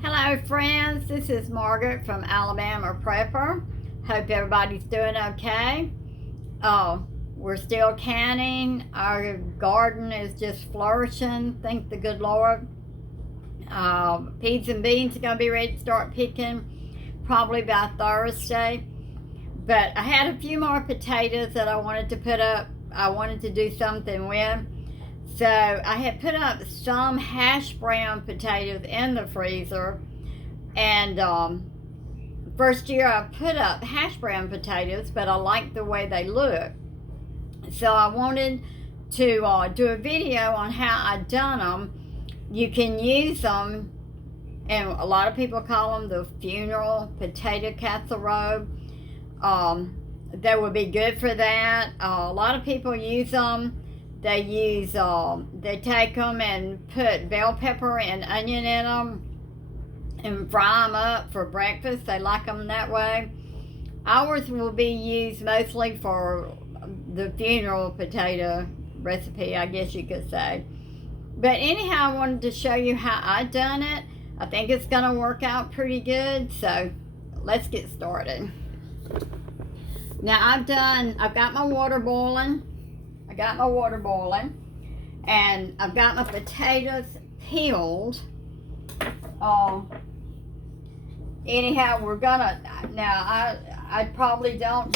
Hello friends, this is Margaret from Alabama Prepper. Hope everybody's doing okay. We're still canning. Our garden is just flourishing, thank the good Lord. Peas and beans are going to be ready to start picking probably by Thursday. But I had a few more potatoes that I wanted to put up. I wanted to do something with. So I had put up some Hashbrown potatoes in the freezer, and first year I put up Hashbrown potatoes, but I liked the way they look. So I wanted to do a video on how I done them. You can use them, and a lot of people call them the funeral potato casserole. They would be good for that. A lot of people use them. They take them and put bell pepper and onion in them and fry them up for breakfast. They like them that way. Ours will be used mostly for the funeral potato recipe, I guess you could say. But anyhow, I wanted to show you how I done it. I think it's gonna work out pretty good, so let's get started. Now I've got my water boiling. And I've got my potatoes peeled. Anyhow, I probably don't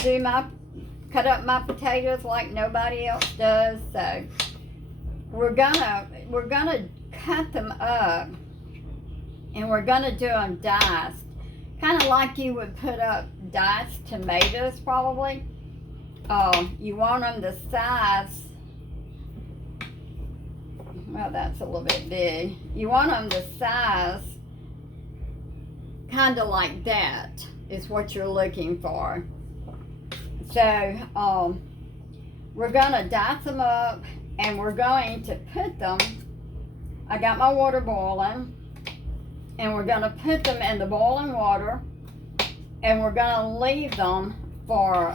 cut up my potatoes like nobody else does, so we're gonna cut them up, and we're gonna do them diced, kind of like you would put up diced tomatoes probably. You want them the size, well, that's a little bit big. You want them the size, kind of like that is what you're looking for. So, we're gonna dice them up, and we're going to put them, I got my water boiling, and we're gonna put them in the boiling water, and we're gonna leave them for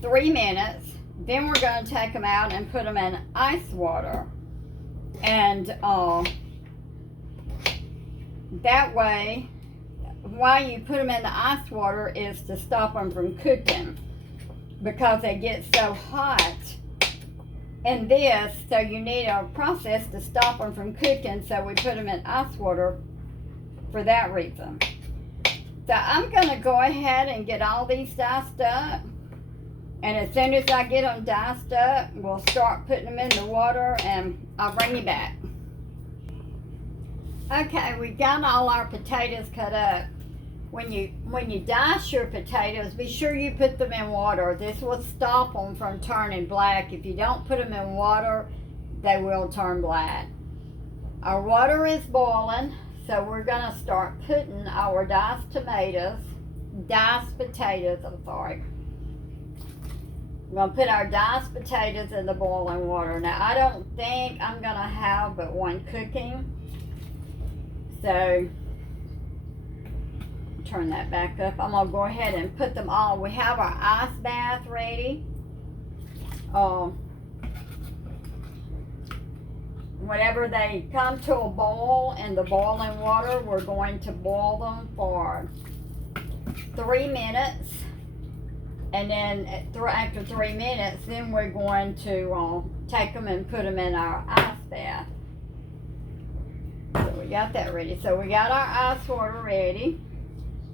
3 minutes. Then we're going to take them out and put them in ice water, and that way, why you put them in the ice water is to stop them from cooking, because they get so hot in this, so you need a process to stop them from cooking, so we put them in ice water for that reason. So I'm going to go ahead and get all these diced up. And as soon as I get them diced up, we'll start putting them in the water, and I'll bring you back. Okay, we got all our potatoes cut up. When you dice your potatoes, be sure you put them in water. This will stop them from turning black. If you don't put them in water, they will turn black. Our water is boiling, so we're gonna start putting our diced potatoes, We're going to put our diced potatoes in the boiling water. Now, I don't think I'm going to have but one cooking. So, turn that back up. I'm going to go ahead and put them all. We have our ice bath ready. Whenever they come to a boil in the boiling water, we're going to boil them for 3 minutes. And then after 3 minutes, then we're going to take them and put them in our ice bath. So we got that ready. So we got our ice water ready.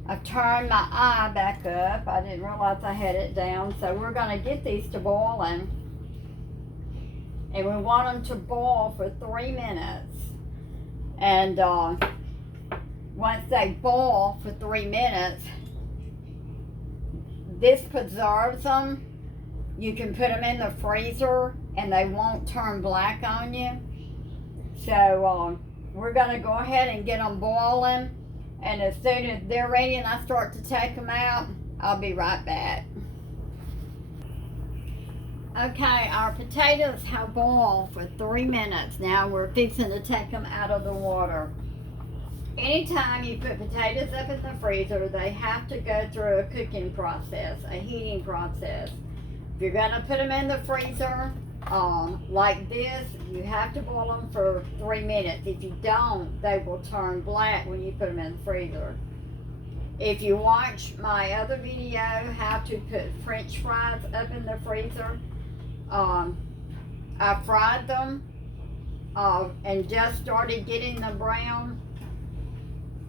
I've turned my eye back up. I didn't realize I had it down. So we're going to get these to boiling. And we want them to boil for 3 minutes. And once they boil for 3 minutes, this preserves them. You can put them in the freezer and they won't turn black on you. So we're going to go ahead and get them boiling. And as soon as they're ready and I start to take them out, I'll be right back. Okay, our potatoes have boiled for 3 minutes. Now we're fixing to take them out of the water. Anytime you put potatoes up in the freezer, they have to go through a cooking process, a heating process. If you're going to put them in the freezer, like this, you have to boil them for 3 minutes. If you don't, they will turn black when you put them in the freezer. If you watch my other video, how to put French fries up in the freezer, I fried them and just started getting them brown.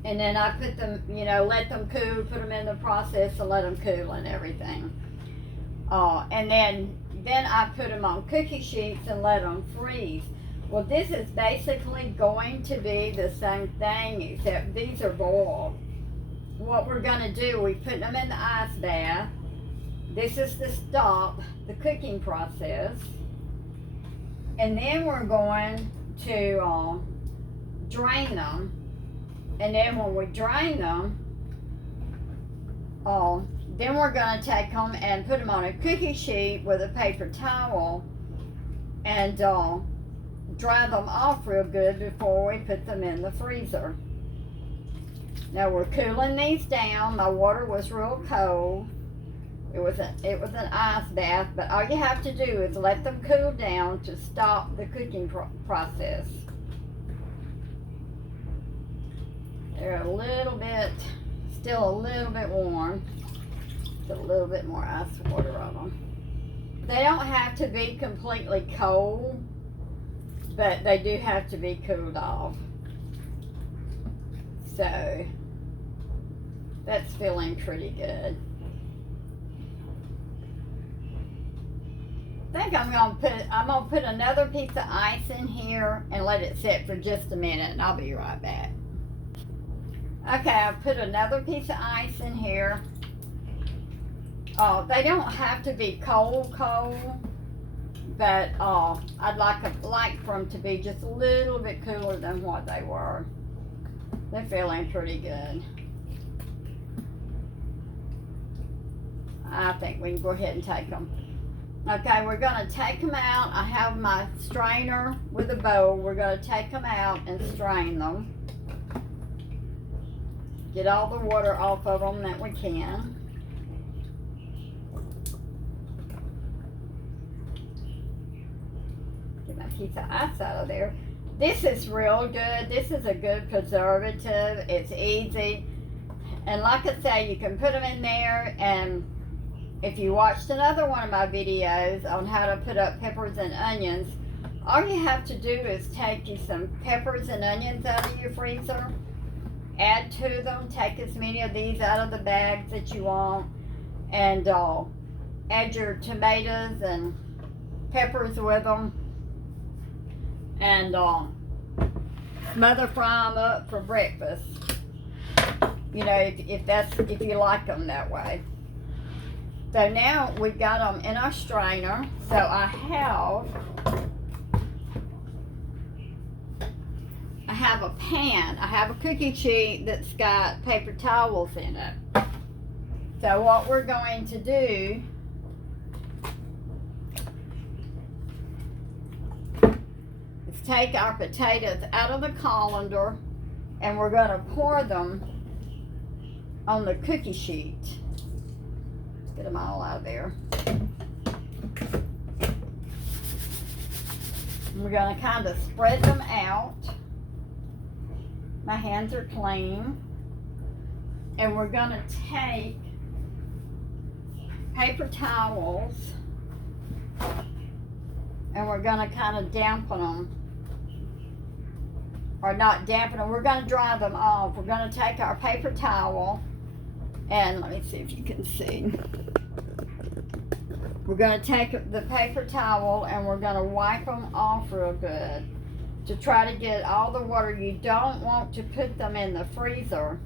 And then I put them, let them cool, put them in the process and let them cool and everything. And then I put them on cookie sheets and let them freeze. Well, this is basically going to be the same thing, except these are boiled. What we're going to do, we put them in the ice bath. This is to stop the cooking process. And then we're going to drain them. And then when we drain them, then we're going to take them and put them on a cookie sheet with a paper towel and dry them off real good before we put them in the freezer. Now we're cooling these down. My water was real cold. It was an ice bath, but all you have to do is let them cool down to stop the cooking process. They're still a little bit warm. Put a little bit more ice water on them. They don't have to be completely cold, but they do have to be cooled off. So that's feeling pretty good. I think I'm gonna put another piece of ice in here and let it sit for just a minute, and I'll be right back. Okay, I've put another piece of ice in here. They don't have to be cold, but I'd like for them to be just a little bit cooler than what they were. They're feeling pretty good. I think we can go ahead and take them. Okay, we're going to take them out. I have my strainer with a bowl. We're going to take them out and strain them. Get all the water off of them that we can. Get my piece of ice out of there. This is real good. This is a good preservative. It's easy. And like I say, you can put them in there, and if you watched another one of my videos on how to put up peppers and onions, all you have to do is take you some peppers and onions out of your freezer, add to them, take as many of these out of the bags that you want, and add your tomatoes and peppers with them, and smother fry them up for breakfast. If you like them that way. So now we've got them in our strainer. So I have a pan. I have a cookie sheet that's got paper towels in it. So what we're going to do is take our potatoes out of the colander, and we're going to pour them on the cookie sheet. Get them all out of there. And we're going to kind of spread them out. My hands are clean. And we're going to take paper towels and we're going to kind of dampen them. Or not dampen them, we're going to dry them off. We're going to take our paper towel, and let me see if you can see. We're going to take the paper towel and we're going to wipe them off real good to try to get all the water. You don't want to put them in the freezer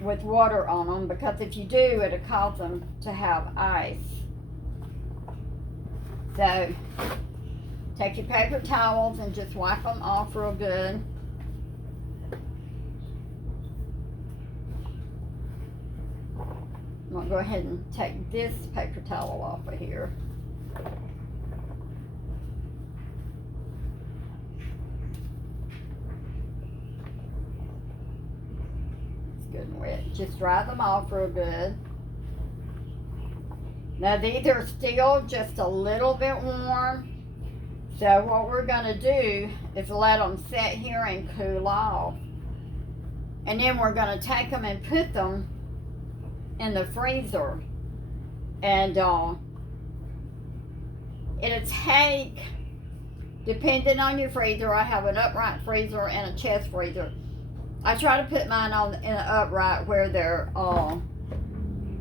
with water on them, because if you do, it'll cause them to have ice. So take your paper towels and just wipe them off real good. I'm going to go ahead and take this paper towel off of here. It's good and wet. Just dry them off real good. Now these are still just a little bit warm. So what we're going to do is let them sit here and cool off. And then we're going to take them and put them in the freezer. And it'll take, depending on your freezer, I have an upright freezer and a chest freezer. I try to put mine on in an upright where they're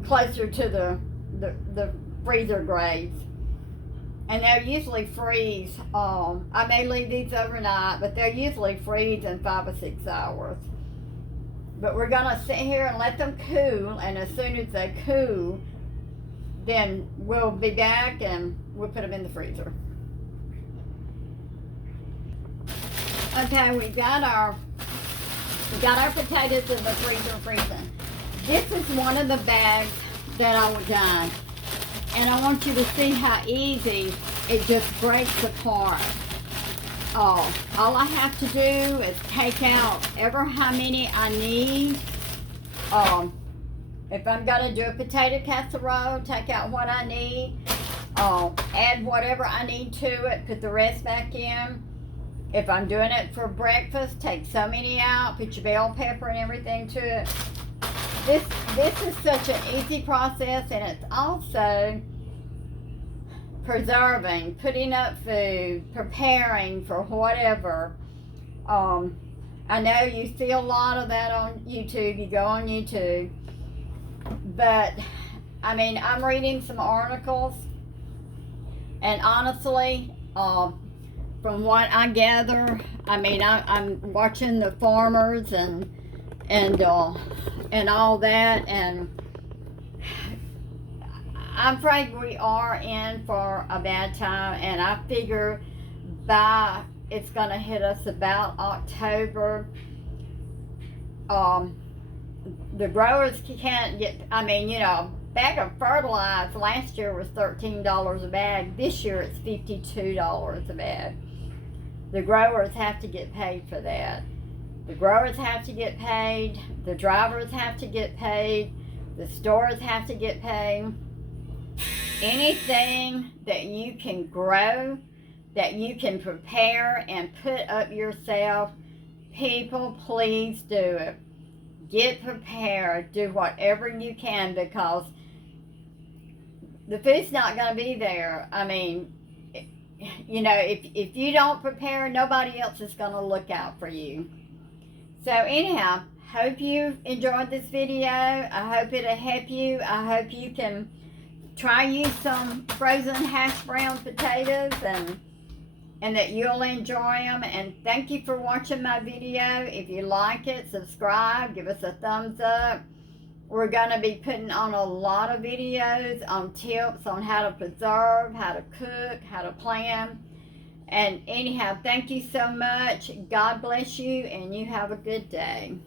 closer to the freezer grades. And they'll usually freeze, I may leave these overnight, but they'll usually freeze in 5 or 6 hours. But we're gonna sit here and let them cool, and as soon as they cool, then we'll be back and we'll put them in the freezer. Okay, we got our potatoes in the freezer freezing. This is one of the bags that I done. And I want you to see how easy it just breaks apart. All I have to do is take out ever how many I need. If I'm gonna do a potato casserole, take out what I need. Add whatever I need to it, put the rest back in. If I'm doing it for breakfast, take so many out, put your bell pepper and everything to it. This is such an easy process, and it's also preserving, putting up food, preparing for whatever. I know you see a lot of that on YouTube. You go on YouTube. But, I mean, I'm reading some articles, and honestly, from what I gather, I mean, I'm watching the farmers and all that, and I'm afraid we are in for a bad time, and I figure it's going to hit us about October. The growers can't get, I mean, you know, a bag of fertilizer last year was $13 a bag. This year it's $52 a bag. The growers have to get paid for that. The growers have to get paid. The drivers have to get paid. The stores have to get paid. Anything that you can grow, that you can prepare and put up yourself, people, please do it. Get prepared. Do whatever you can, because the food's not going to be there. I mean, you know, if you don't prepare, nobody else is going to look out for you. So anyhow, hope you enjoyed this video. I hope it'll help you. I hope you can try use some frozen hash brown potatoes, and that you'll enjoy them. And thank you for watching my video. If you like it, subscribe, give us a thumbs up. We're going to be putting on a lot of videos on tips on how to preserve, how to cook, how to plan. And anyhow, thank you so much. God bless you, and you have a good day.